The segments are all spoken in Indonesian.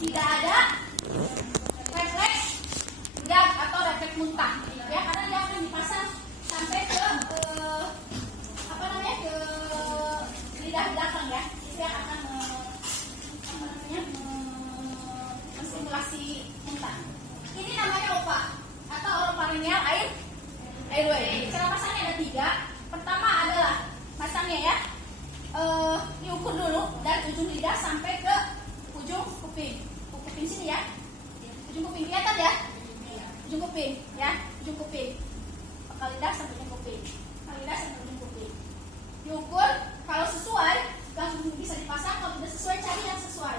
tidak ada refleks gag atau refleks muntah, ya, karena dia akan dipasang sampai ke ke lidah belakang, ya. Itu yang akan menstimulasi muntah. Ini namanya OPA atau oropharyngeal airway. Cara pasangnya ada 3. Pertama adalah pasangnya, ya, diukur dulu dari ujung lidah sampai ke ujung kuping. Kuping sini, ya. Ujung kuping kelihatan, ya? Ujung kuping, ya. Ujung kuping. Pangkal lidah sampai ujung kuping. Pangkal lidah sampai ujung kuping. Diukur, kalau sesuai langsung bisa dipasang, kalau tidak sesuai cari yang sesuai.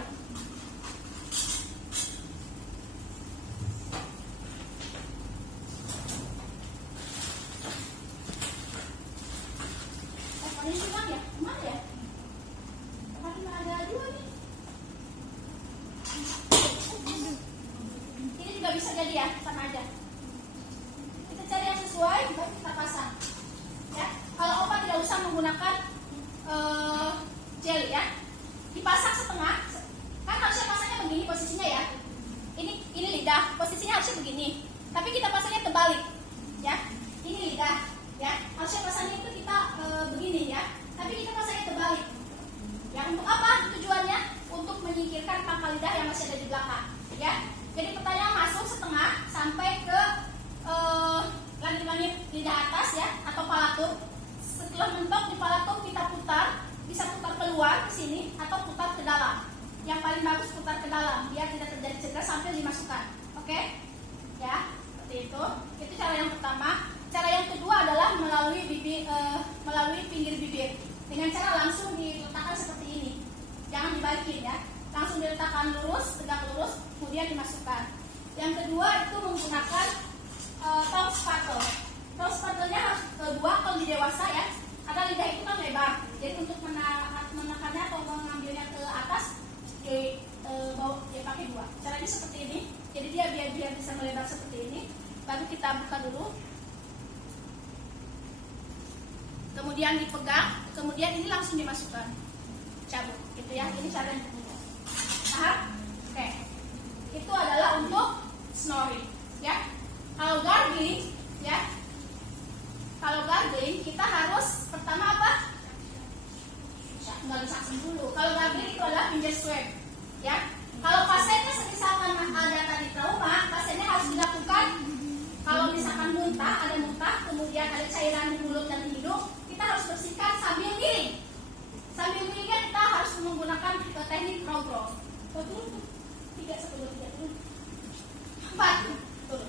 Ini cuma, ya, mana, ya? Karena ada 2 nih. Ini juga bisa jadi, ya, sama aja. Kita cari yang sesuai, baru kita pasang, ya. Kalau OPA tidak usah menggunakan gel, ya. Dipasang setengah. Kan harusnya pasangnya begini posisinya, ya. Ini lidah, posisinya harusnya begini. Tapi kita pasangnya terbalik, ya. Ini lidah, ya. Harusnya pasangnya itu kita begini, ya. Tapi kita pasangnya terbalik. Ya, untuk apa tujuannya? Untuk menyingkirkan pangkal lidah yang masih ada di belakang, ya. Jadi pertanyaan masuk setengah sampai ke langit-langit lidah atas, ya, atau palatum. Setelah mentok di palatum kita putar, bisa putar keluar ke sini atau putar ke dalam. Yang paling bagus putar ke dalam biar tidak terjadi cedera sambil dimasukkan. Oke? Ya, seperti itu. Itu cara yang pertama. Cara yang kedua adalah melalui pinggir bibir. Dengan cara langsung diletakkan seperti ini. Jangan dibalikin, ya. Langsung diletakkan lurus, tegak lurus, kemudian dimasukkan. Yang kedua itu menggunakan tongue spattle. Tongue spattle-nya harus 2 kalau di dewasa, ya. Karena lidah itu kan lebar. Jadi untuk menekannya atau mengambilnya ke atas, dia pakai 2. Caranya seperti ini. Jadi dia biar bisa melebar seperti ini. Lalu kita buka dulu. Kemudian dipegang, kemudian ini langsung dimasukkan, cabut, gitu, ya. Ini cara yang kedua. Paham? Oke. Itu adalah untuk snoring, ya. Kalau gargling, ya. Kalau gargling kita harus pertama apa? Nggak disaksin dulu. Kalau gargling itu adalah finger swab, ya. Kalau pasiennya misalkan ada tadi trauma, pasiennya harus dilakukan. Kalau misalkan muntah, ada muntah, kemudian ada cairan di mulut dan di hidung, kita harus bersihkan sambil miring. Sambil miringnya kita harus menggunakan teknik roll. 3, 1, 2, 3, 4. Tuh.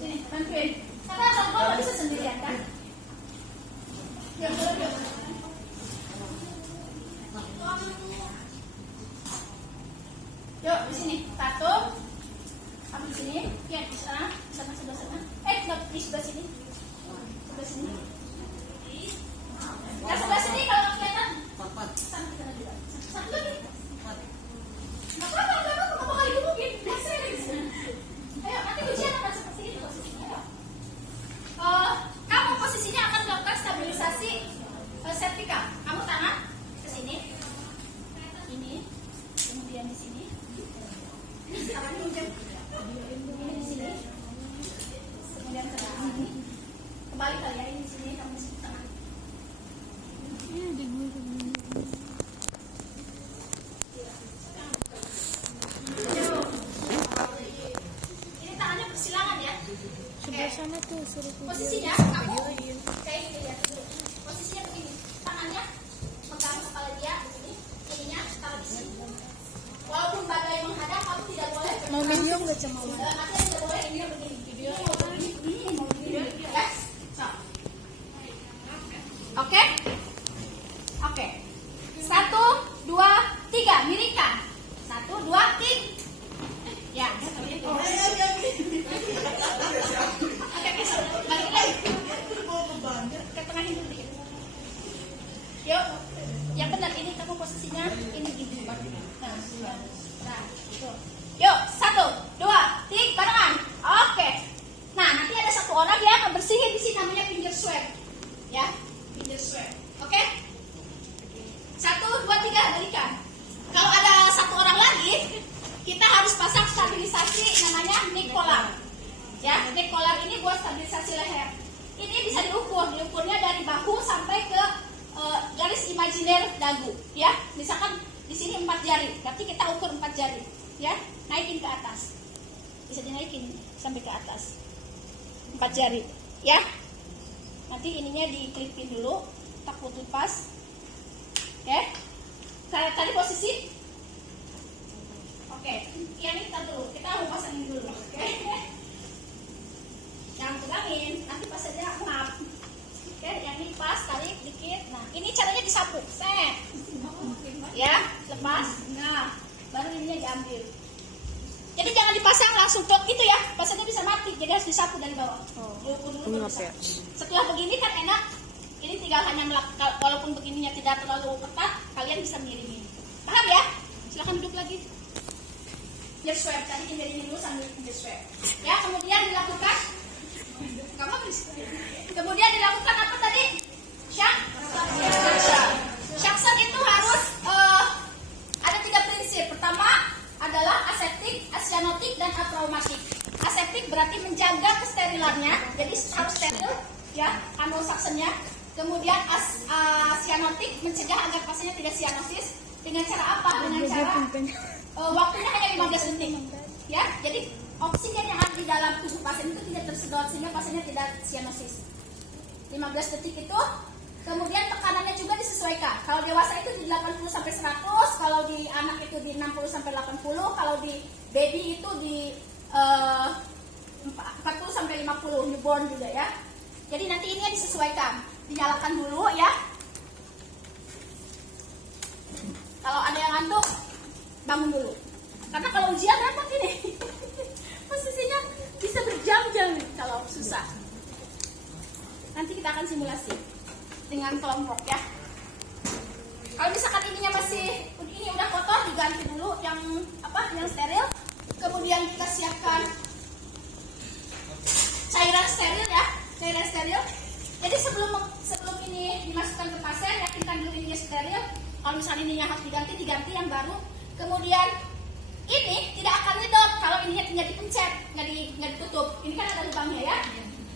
Sini, bantuin. Karena roll nggak bisa sendirian, kan? Yuk, di sini. 1. Ambil di sini. Ya, di sana. Sebelah sana. Di sebelah sini. Sebelah sini. Nah, sebelah sini kalau nggak kelihatan. Sana juga. Satu lagi. Nggak apa-apa, nggak bakal dihubungin. Ayo, nanti ujian akan seperti itu posisinya. Kamu posisinya akan melakukan stabilisasi cervical. Kamu tangan ke sini. Ini. Kemudian di sini. Ini tangannya mungkin. Ini di sini. Kemudian ke sini. Kembali kali, ya. Ini di sini, kamu di sini tengah. Ini tangannya persilangan, ya. Sebelah sana tuh suruh Posisinya kamu kayak gini, ya. Posisinya begini. Tangannya pegang kepala dia di sini, ininya taruh di sini. Walaupun badai menghadap, kamu tidak boleh. mau video nggak cuma Nanti tidak boleh ini begini. Video mau begini, mau begini. Ya. Oke? Oke. 1, 2, 3, miringkan. 1, 2, 3. Ya, balik lagi. Ke tengah dulu dikit. Yuk, yang benar ini kamu posisinya ini gini. Nah, itu. Yuk, 1, 2, 3, barengan. Oke. Nah, nanti ada satu orang yang akan bersihin di sini namanya finger swab. Ya, finger swab. Oke? 1, 2, 3, balikan. Kalau ada satu orang lagi, kita harus Ya, neck collar ini buat stabilisasi leher. Ini bisa diukurnya dari bahu sampai ke garis imajiner dagu, ya. Misalkan di sini 4 jari, berarti kita ukur 4 jari, ya. Naikin ke atas, bisa dinaikin sampai ke atas 4 jari, ya. Nanti ininya diklipin dulu, tak putus pas, oke. Tadi posisi, oke. Yang ini kita dulu, kita mau pasangin dulu, oke. Jangan pegangin, nanti pas aja ngap. Oke, yang ini pas, tarik dikit. Nah, ini caranya disapu, set. Ya, lepas. Nah, baru ininya diambil. Jadi jangan dipasang langsung plot gitu ya, pasangnya bisa mati. Jadi harus disapu dari bawah. Diukur dulu baru bisa. Setelah begini kan enak. Ini tinggal hanya walaupun begininya tidak terlalu ketat, kalian bisa miringin. Paham ya? Silahkan duduk lagi. Ear swab, tadi miringin dulu sambil ear swab. Ya, kemudian dilakukan. Kemudian dilakukan apa tadi? Shakson itu harus ada 3 prinsip. Pertama adalah aseptik, asianotik, dan atraumatik. Aseptik berarti menjaga kesterilannya, jadi harus steril, ya, saksonnya. Kemudian asianotik mencegah agar pasiennya tidak sianosis. Dengan cara apa? Dengan cara waktunya hanya 15 detik, ya. Jadi oksigen yang ada di dalam tubuh pasien itu tidak tersedot sehingga pasiennya tidak sianosis. 15 detik itu. Kemudian tekanannya juga disesuaikan. Kalau dewasa itu di 80 sampai 100, kalau di anak itu di 60 sampai 80, kalau di baby itu di 40 sampai 50, newborn juga ya. Jadi nanti ini disesuaikan. Dinyalakan dulu ya. Kalau ada yang ngantuk, bangun dulu. Karena kalau ujian gampang ini. Posisinya bisa berjam-jam kalau susah. Nanti kita akan simulasi dengan kelompok ya. Kalau misalkan ininya ini udah kotor, diganti dulu yang steril. Kemudian kita siapkan cairan steril ya, cairan steril. Jadi sebelum ini dimasukkan ke pasien, yakinkan dulu ininya steril. Kalau misalnya ininya harus diganti yang baru. Kemudian ini tidak akan nyedot kalau ininya tinggal dipencet, nggak ditutup. Ini kan ada lubangnya ya.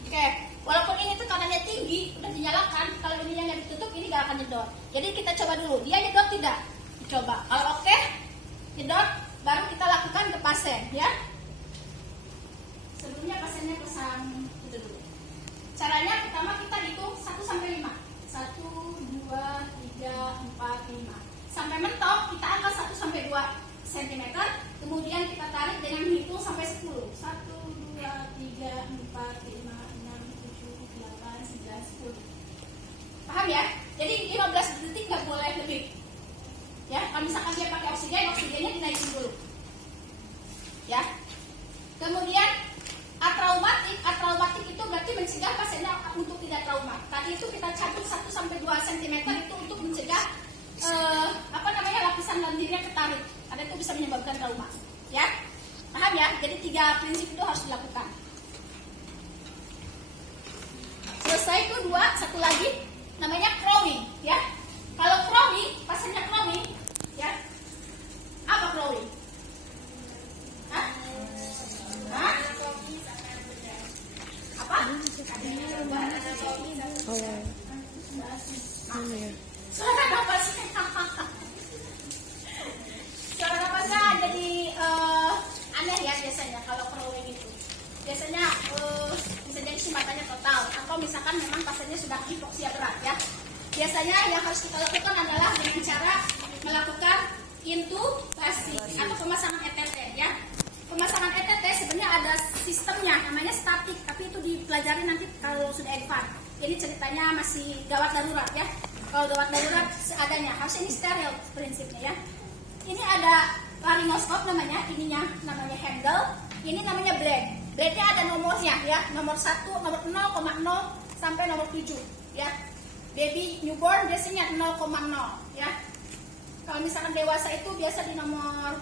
Oke, walaupun ini tekanannya tinggi, udah dinyalakan, kalau ininya nggak ditutup, ini nggak akan nyedot. Jadi kita coba dulu, dia nyedot tidak? Dicoba. Kalau oke, nyedot, baru kita lakukan ke pasien, ya. Sebelumnya pasiennya pasang itu dulu. Caranya pertama kita hitung 1 sampai 5. 1, 2, 3, 4, 5. Sampai mentok kita angkat 1 sampai 2 cm. Kemudian kita tarik dengan menghitung sampai 10. 1, 2, 3, 4, 5, 6, 7, 8, 9, 10. Paham ya? Jadi 15 detik nggak boleh lebih. Ya, kalau misalkan dia pakai oksigennya dinaikin dulu. Ya. Kemudian atraumatik itu berarti mencegah pasiennya untuk tidak trauma. Tadi itu kita cabut 1 sampai 2 cm itu untuk mencegah lapisan lendirnya ketarik. Karena itu bisa menyebabkan trauma. Ya. Paham ya? Jadi 3 prinsip itu harus dilakukan. Selesai itu 2, satu lagi namanya crowing, ya. Kalau crowing, pasiennya crowing, ya. Apa crowing? Hah? Hah? Apa? Suara napas. Suara napasnya jadi aneh ya biasanya kalau crowing itu. Biasanya bisa jadi matanya total atau misalkan memang pasiennya sudah hipoksia berat ya. Biasanya yang harus kita lakukan adalah dengan cara melakukan intubasi atau pemasangan ETT ya. Pemasangan ETT sebenarnya ada sistemnya namanya statik, tapi itu dipelajari nanti kalau sudah advance. Jadi ceritanya masih gawat darurat ya. Kalau gawat darurat seadanya, harusnya ini steril prinsipnya ya. Ini ada laryngoskop namanya, ininya namanya handle, ini namanya blade. Blade-nya ada nomornya ya, nomor 1, nomor 0,0 sampai nomor 7 ya. Baby newborn biasanya 0,0 ya. Kalau misalkan dewasa itu biasa di nomor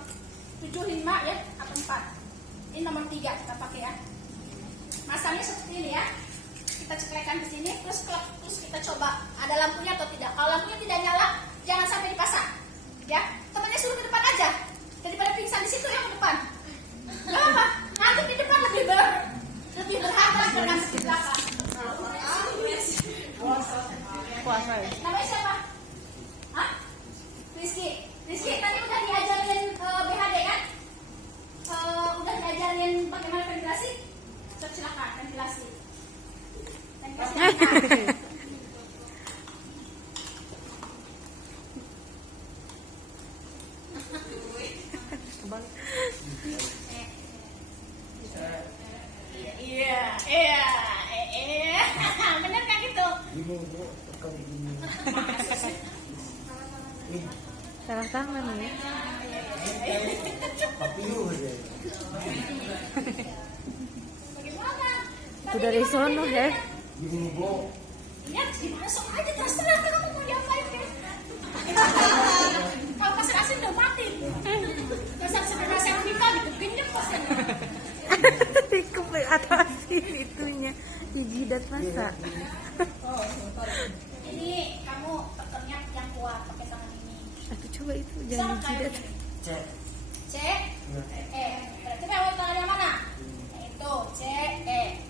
75 ya, atau 4. Ini nomor 3 kita pakai ya. Masangnya seperti ini ya. Kita ceklekkan ke sini, terus kita coba ada lampunya atau tidak. Kalau lampunya tidak nyala, jangan sampai dipasang. Ya, temannya suruh ke depan aja. Daripada pingsan di situ yang ke depan. Gak apa, nanti di depan Salah tangan ya. Bagaimana? Itu dari sono ya. Ya, gimana sok aja terserah kamu mau diapain ya. Kalau pasir asin udah mati. Pasir sebenarnya servika dikepinyek pasirnya. Tikep atasin itunya di jidat masa. Ini kamu tekennya yang kuat pakai tangan ini. Aku coba itu jangan di jidat. C. Berarti lewat tangan yang mana? Itu C, E.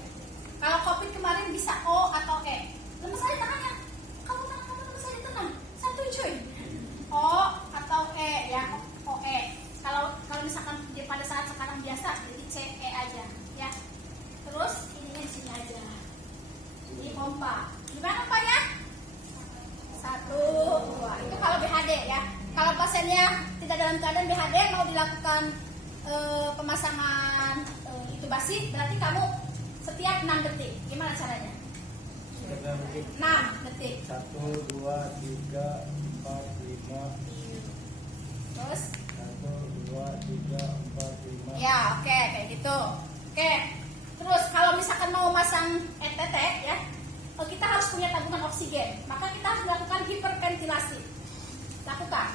Kalau COVID kemarin bisa O atau E. Lemes aja tangannya. Kamu lemes aja tangan. Satu cuy. O atau E ya. O E. Kalau misalkan pada saat sekarang biasa jadi C E aja ya. Terus ininya di sini aja. Ini pompa. Gimana pompanya? 1, 2. Itu kalau BHD ya. Kalau pasiennya tidak dalam keadaan BHD mau dilakukan pemasangan intubasi, berarti kamu setiap 6 detik. Gimana caranya? 6 detik. 1, 2, 3, 4, 5. Terus? 1, 2, 3, 4, 5. Ya, oke, kayak gitu. Oke. Terus kalau misalkan mau masang ETT ya, kita harus punya tabungan oksigen. Maka kita harus melakukan hiperventilasi. Lakukan.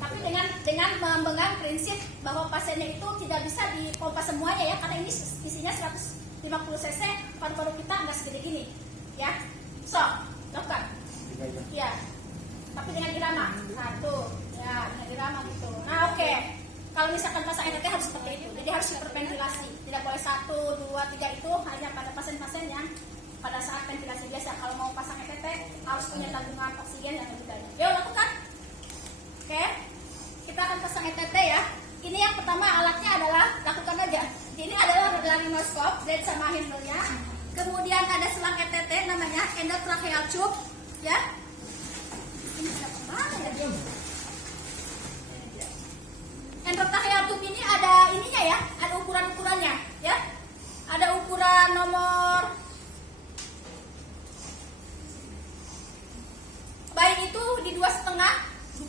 Tapi dengan memegang prinsip bahwa pasiennya itu tidak bisa dipompa semuanya ya, karena ini isinya 150 cc, paru-paru kita nggak segede gini, ya. So, lakukan. Ya. Tapi dengan irama. 1, ya, dengan irama gitu. Nah, oke. Kalau misalkan pasang ETT harus seperti itu. Jadi harus hiperventilasi. Tidak boleh 1, 2, 3 itu hanya pada pasien-pasien yang pada saat ventilasi biasa. Kalau mau pasang ETT harus punya tabungan oksigen yang lebih banyak. Yuk lakukan. Oke. Kita akan pasang ETT ya. Ini yang pertama alatnya adalah lakukan aja. Ini adalah laryngoskop, blade sama handle-nya. Kemudian ada selang ETT namanya endotracheal tube, ya. Ini mana ya dia? Endotracheal tube ini ada ininya ya, ada ukuran-ukurannya, ya. Ada ukuran nomor baik itu di 2,5,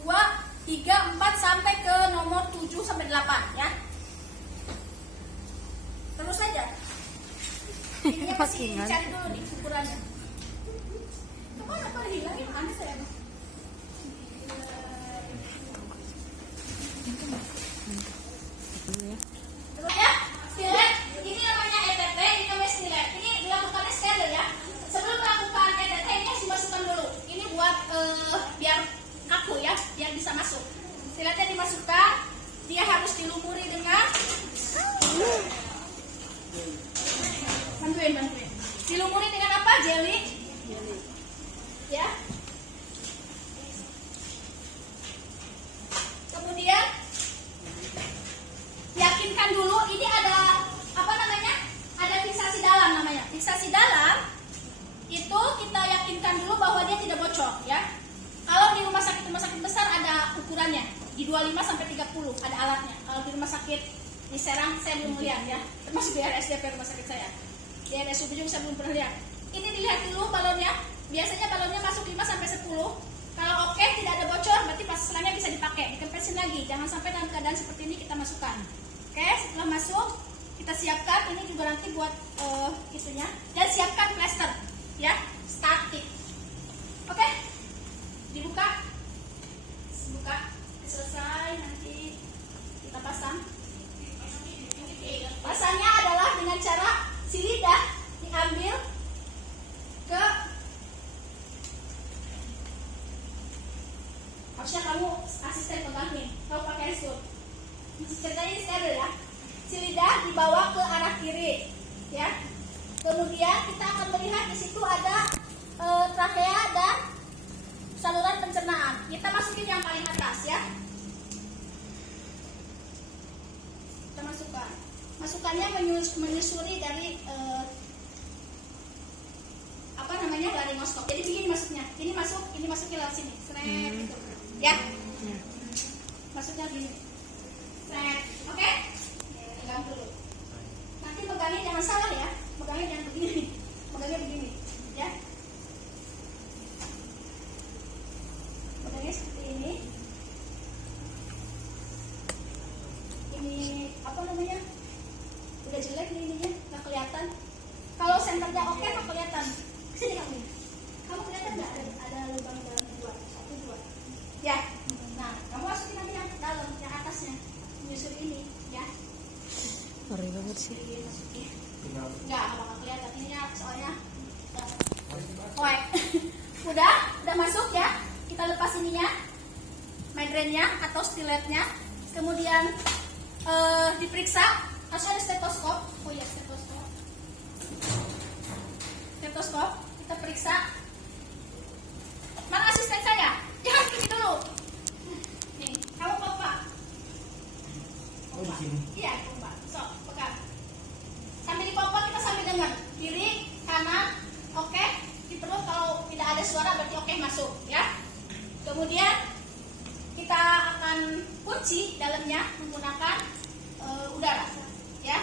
2, 3, 4 sampai ke nomor 7 sampai 8 ya. Terus saja. Ini masih cari dulu nih ukurannya. Kemana apa hilangin? Aneh saya. Terus ya, stilet. Ini namanya ETT, ini namanya stilet. Ini dilakukannya steril ya. Sebelum melakukan ETT ini harus dimasukkan dulu. Ini buat biar kaku ya, biar bisa masuk. Stiletnya dimasukkan, dia harus dilumuri dengan bantuin. Dilumuri dengan apa? Jelly. Ya. Kemudian yakinkan dulu ini ada apa namanya? Ada fiksasi dalam namanya. Fiksasi dalam itu kita yakinkan dulu bahwa dia tidak bocor ya. Kalau di rumah sakit besar ada ukurannya di 25 sampai 30 ada alatnya. Kalau di rumah sakit di Serang saya belum lihat ya, termasuk di RSDP rumah sakit saya. Di RSUD juga saya belum pernah lihat. Ini dilihat dulu balonnya. Biasanya balonnya masuk 5 sampai 10. Kalau oke tidak ada bocor berarti pas selangnya bisa dipakai. Dikempesin lagi. Jangan sampai dalam keadaan seperti ini kita masukkan. Oke, setelah masuk kita siapkan ini juga nanti buat itunya dan siapkan plester ya, statik. Oke. Dibuka. Selesai nanti kita pasang. Pasangnya adalah dengan cara si lidah diambil ke, harusnya kamu asisten pegangin, kamu pakai suit. Ceritanya ini steril ya. Si lidah dibawa ke arah kiri, ya. Kemudian kita akan melihat di situ ada trachea dan saluran pencernaan. Kita masukin yang paling atas ya. Kita masukkan. Masukannya menyusuri dari apa namanya laryngoskop. Jadi begini masuknya. Ini masuknya lewat sini. Seret gitu. Ya. Masuknya begini. Seret. Oke? Pegang dulu. Nanti pegangnya jangan salah ya. Pegangnya jangan begini. Pegangnya begini. Ya. Pegangnya seperti ini. apa namanya, udah jelek nih ininya, nggak kelihatan. Kalau senternya oke nggak kelihatan. Sini kamu kelihatan nggak ada lubang dalam dua, satu dua. Ya, nah kamu masukin nanti yang dalam, yang atasnya, menyusuri ini, ya. Ngeri banget sih. Masukin. Nggak bakal kelihatan ininya soalnya. Oke, udah masuk ya. Kita lepas ininya, migrainnya atau stiletnya. Kemudian diperiksa, harus ada stetoskop. Oh iya, stetoskop. Stetoskop, kita periksa. Mana asisten saya? Jangan pergi dulu. Nih, kamu pompa. Oh, di sini. Iya, pompa. So, pegang. Sambil dipompa kita sambil dengar. Kiri, kanan, oke. Di perut kalau tidak ada suara berarti oke masuk, ya. Kemudian kita akan kunci dalamnya menggunakan udara, ya.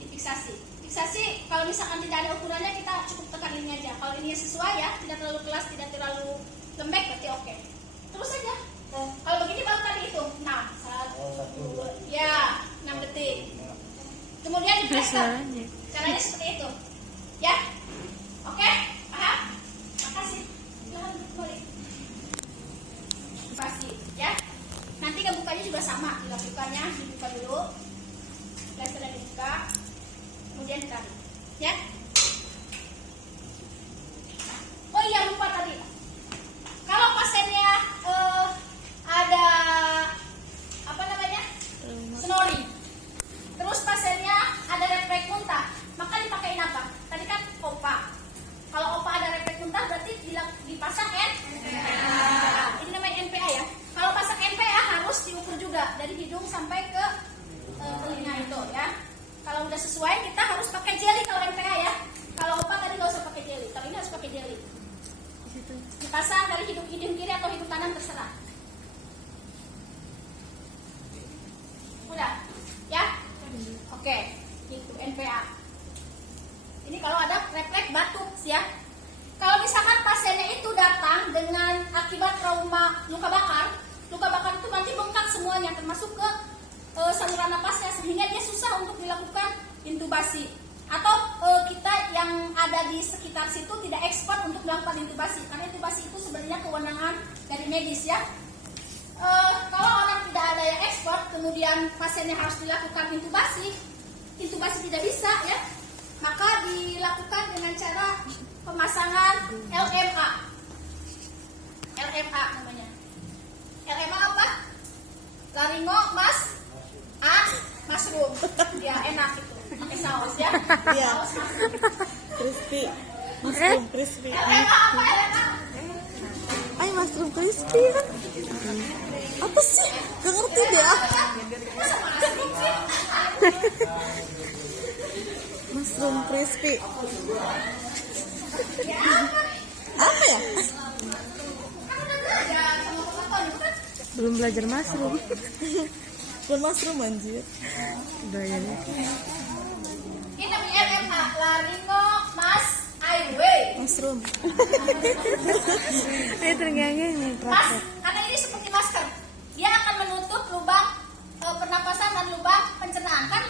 Difiksasi. Fiksasi kalau misalkan tidak ada ukurannya kita cukup tekan ini aja. Kalau ini sesuai ya, tidak terlalu keras, tidak terlalu lembek berarti oke. Terus aja. Kalau begini baru tadi itu 6. Oh, 1, 2. Ya, 6 detik. Kemudian dipreskan. Caranya seperti itu. Ya. Oke? Paham? Makasih. Silahkan balik. Pasti, ya. Nanti kebukanya juga sama. Dilakukannya dibuka dulu. Plasternya dibuka. Kemudian ditarik. Ya. Oh iya, lupa tadi. Kalau pasiennya ada apa namanya? Snoring. Terus pasiennya ada refleks muntah, maka dipakein apa? Tadi kan OPA. Kalau OPA ada refleks muntah berarti dipasang NPA. Ini namanya NPA ya. Kalau pasang NPA harus diukur juga dari hidung sampai ke telinga itu ya. Kalau udah sesuai kita harus pakai jeli kalau NPA ya. Kalau OPA tadi nggak usah pakai jeli, kalau ini harus pakai jeli. Dipasang dari hidung kiri atau hidung kanan terserah. Udah, ya? Oke, itu NPA. Ini kalau ada refleks batuk ya. Kalau misalkan pasiennya itu datang dengan akibat trauma luka bakar itu nanti bengkak semuanya termasuk ke saluran napasnya sehingga dia susah untuk dilakukan intubasi. Atau kita yang ada di sekitar situ tidak expert untuk melakukan intubasi karena intubasi itu sebenarnya kewenangan dari medis ya. Kalau orang tidak ada yang expert kemudian pasiennya harus dilakukan intubasi tidak bisa ya, maka dilakukan dengan cara pemasangan LMA namanya. LMA apa? Laringo mushroom ya, enak itu pakai saus ya. Iya. Saus mushroom. Crispy. Mushroom crispy. LMA apa LMA? Ay, mushroom crispy kan? Apa sih? Gak ngerti deh ah. Masa mushroom sih? Mushroom crispy. Ya apa? Apa ya? Kan udah belajar sama penonton bukan? Belum belajar mushroom. Bukan mushroom anjir. Udah ya. Ini namanya LMA, Laringo Airway. Mushroom. Ini ternyata Mas, karena ini seperti masker, dia akan menutup lubang pernapasan dan lubang pencernaan. Kan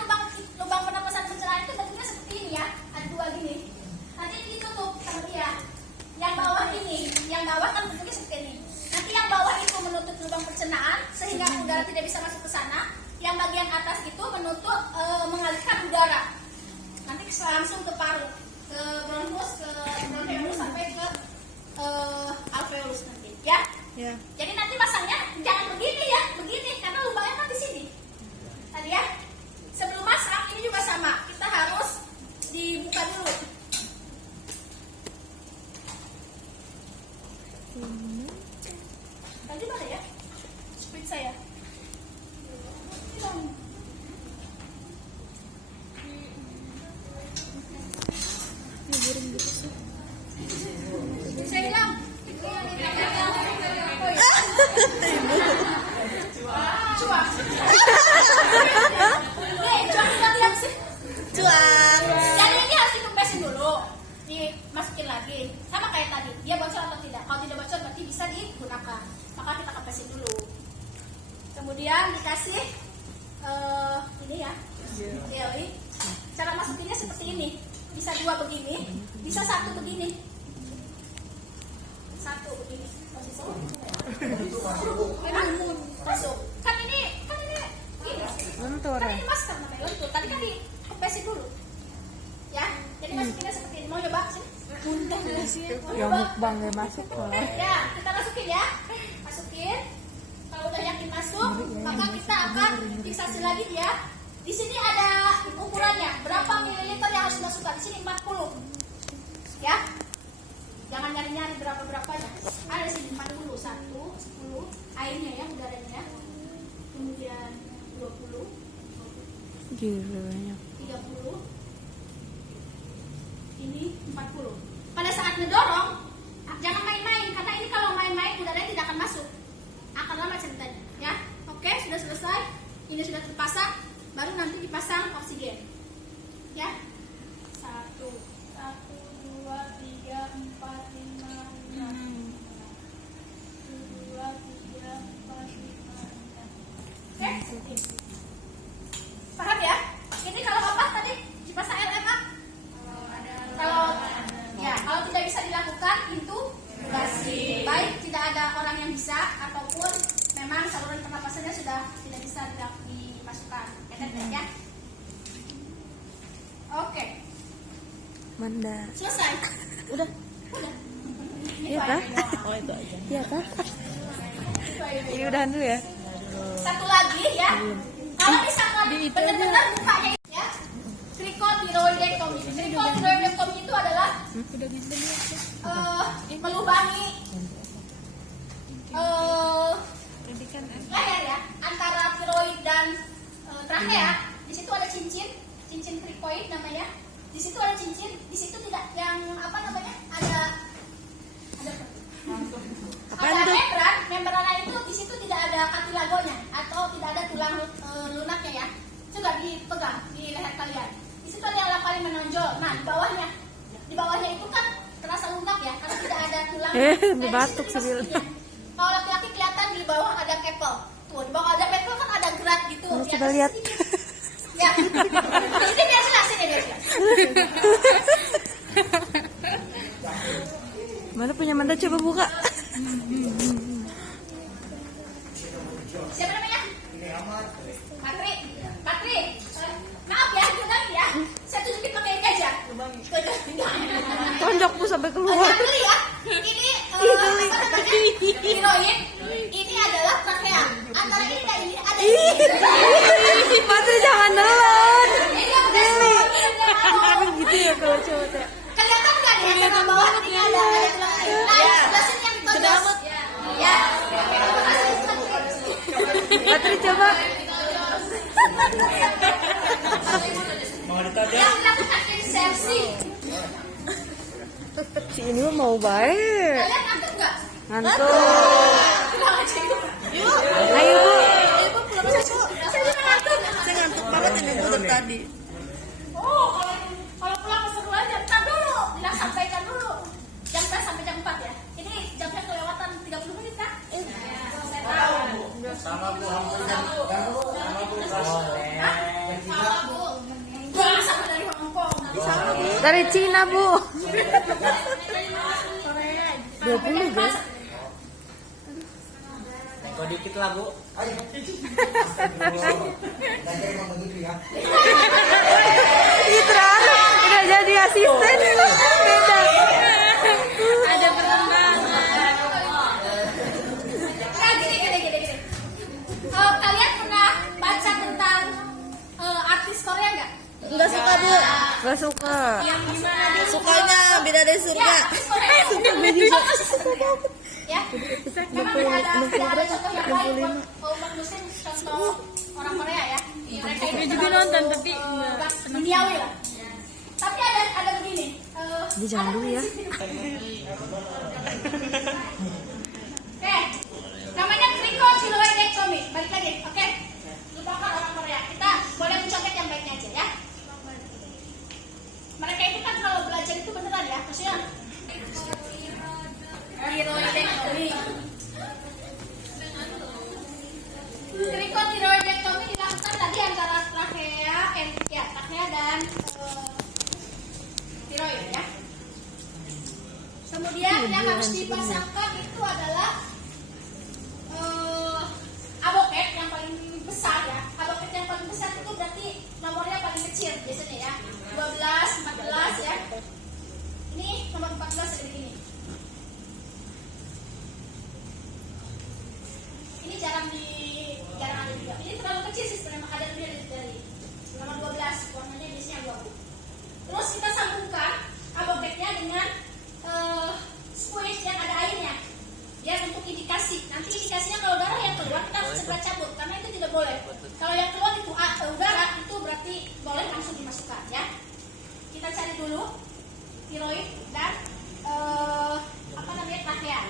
lubang pernapasan pencernaan itu bentuknya seperti ini ya, ada dua gini. Nanti ditutup sama dia. Yang bawah ini, yang bawah kan bentuknya seperti ini. Nanti yang bawah itu menutup lubang pencernaan sehingga udara tidak bisa masuk ke sana. Yang bagian atas itu menutup mengalirkan udara. Nanti langsung ke paru, ke bronchus, ke bronchiolus sampai ke alveolus nanti, ya. Ya. Jadi nanti masangnya jangan begini ya, begini karena lubangnya kan di sini. Tadi ya. Sebelum masak ini juga sama, kita harus dibuka dulu. Tadi mana ya? Speed saya. Hilang. Ngeburin gitu sih. Saya hilang. Oh, ya. Yoi. Cara masukinnya seperti ini. Bisa 2 begini, bisa 1 begini. 1 begini. Memang masuk. Kan ini gini. Lentur Kan ya. ini masker namanya lentur. Tadi kan dikepesin dulu. Ya, jadi masukinnya seperti ini. Mau coba sini? Yang mukbang gak masuk loh. Ya, kita masukin ya. Masukin. Kalau udah yakin masuk, maka kita akan fiksasi lagi ya. Di sini ada ukurannya. Berapa mililiter yang harus dimasukkan? Di sini 40. Ya. Jangan nyari-nyari berapa-berapanya. Ada di sini 40, 1, 10. Airnya ya, udaranya. Kemudian 20, Gila banyak. 30. Ini 40. Pada saat ngedorong, jangan main-main karena ini kalau main-main udaranya tidak akan masuk. Akan lama ceritanya, ya. Oke, sudah selesai. Ini sudah terpasang, baru nanti dipasang oksigen. Ya. 1 2 3 4 5 6 2 3 4 5 6. Oke. Paham ya? Ini kalau apa tadi dipasang LMA? Kalau tidak bisa dilakukan itu baik tidak ada orang yang bisa ataupun memang saluran pernapasannya sudah tidak bisa dimasukkan. Ya. Oke. Mandar. Selesai. Udah. Iya kah? Oh itu aja. Iya kah? Ini udahan dulu ya. Satu lagi ya. Kalau misalkan benar-benar bukanya ya. Trichothyroidectomy. Trichothyroidectomy itu adalah melubangi leher ya antara tiroid dan trachea. Di situ ada cincin trichoid namanya. Di situ ada cincin, di situ tidak yang apa namanya? Ada membran itu di situ tidak ada cartilagonya atau tidak ada tulang lunaknya ya. Sudah dipegang di leher kalian. Di situ ada yang paling menonjol. Nah, di bawahnya itu kan terasa lunak ya karena tidak ada tulang. Di batuk sebil. Kalau laki-laki kelihatan di bawah ada kepel. Tuh, di bawah ada kepel kan ada gerak gitu. Mau coba lihat. Ya. Ini biar jelas, ini biar jelas. Mana punya Manda, coba buka. Siapa namanya? Patri. Maaf ya, diundangin ya. Saya tunjukin pakai ini aja. Tonjok bu sampai keluar. Dulu ya. Ini apa namanya? Tiroid. Ini adalah trachea. Antara ini dan ini ada ini. Patri jangan nelon. Ini yang udah semua. Gitu ya kalau cowok teh. Kelihatan nggak nih? Antara bawah ini ada tulang. Nah, yang sebelah sini yang ditonjol. Ya. Patri coba. Mau ditodong? Yang melakukan insersi. Si ini mah mau baik. Kalian ngantuk nggak? Ngantuk. Pulang aja yuk. Ayo bu. Saya juga ngantuk. Saya ngantuk banget ini dari tadi. Oh, kalau pulang keseru aja. Ntar dulu, bilang sampaikan dulu. Jam berapa sampai jam 4 ya? Ini jamnya kelewatan 30 menit kan? Saya tahu. Sama Bu, sama Bu. Sama Bu. Gua sama dari Hong Kong. Sama Bu. Dari Cina bu. 20 20 guys. Kau dikit lah Bu. Citra udah jadi asisten. Beda. Ada perkembangan. Nah, gini. Kalian pernah baca tentang artis Korea nggak? Enggak suka bu. Gak suka. Yang gimana? Sukanya beda dari Ya, surga. artis Korea. Ya, memang ada contoh yang baik buat umat muslim, contoh orang Korea ya. Mereka itu juga nonton tapi duniawi lah. Tapi ada begini. Dia jangan dulu ya. Oke, namanya trichothyroidectomy. Balik lagi, oke? Lupakan orang Korea. Kita boleh mencontek yang baiknya aja ya. Mereka itu kan kalau belajar itu beneran ya, maksudnya Trichothyroidectomy. Trichothyroidectomy dilakukan tadi antara trachea, yang harus dipasangkan itu adalah aboket yang paling besar ya. Aboket yang paling besar itu berarti nomornya paling kecil biasanya ya. 12, 14 ya. Ini nomor 14 seperti ini. Ini jarang ada juga. Ini terlalu kecil sih sebenarnya, ada lebih dari nomor 12, warnanya biasanya abu-abu. Terus kita sambungkan abobeknya dengan squeeze yang ada airnya. Ya, untuk indikasi. Nanti indikasinya kalau darah yang keluar kita harus segera cabut karena itu tidak boleh. Kalau yang keluar itu udara, itu berarti boleh langsung dimasukkan ya. Kita cari dulu tiroid dan trachea.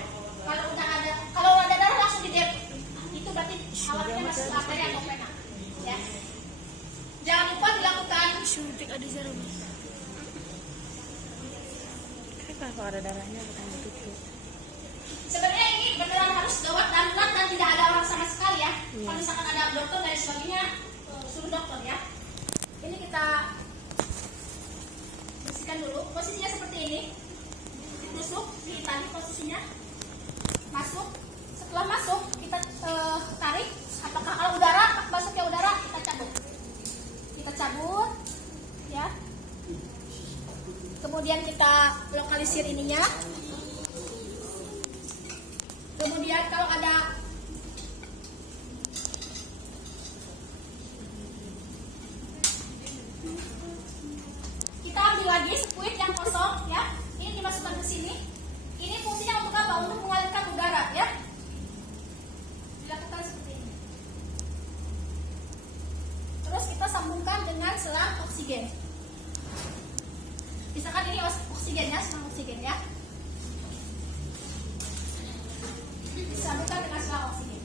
Kalau ada darah langsung di dep. Itu berarti alatnya masuk ke arteri atau vena. Ya. Jangan lupa dilakukan Suntik ada jarum. Kalau ada darahnya bukan ditutup. sebenarnya ini beneran harus gawat darurat dan tidak ada orang sama sekali ya. Kalau misalkan ada dokter dan sebagainya, suruh dokter ya. Ini kita bersihkan dulu. Posisinya seperti ini. Tusuk di tadi posisinya. Masuk. Setelah masuk kita tarik. Apakah kalau udara masuknya udara kita cabut. Kita cabut, ya. Kemudian kita lokalisir ininya. Kemudian kalau ada kita ambil lagi squid yang kosong ya. Ini dimasukkan ke sini. Ini fungsinya untuk apa? Untuk mengalirkan udara ya. Dilakukan seperti ini. Terus kita sambungkan dengan selang oksigen. Misalkan ini oksigennya, selang oksigen ya. Disambungkan dengan selang oksigen.